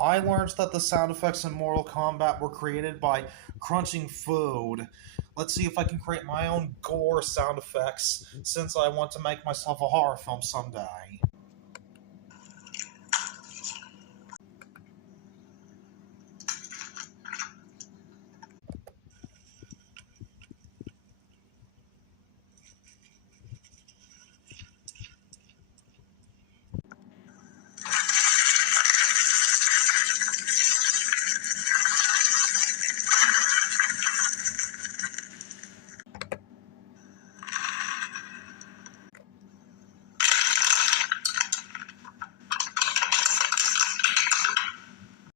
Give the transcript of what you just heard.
I learned that the sound effects in Mortal Kombat were created by crunching food. Let's see if I can create my own gore sound effects since I want to make myself a horror film someday.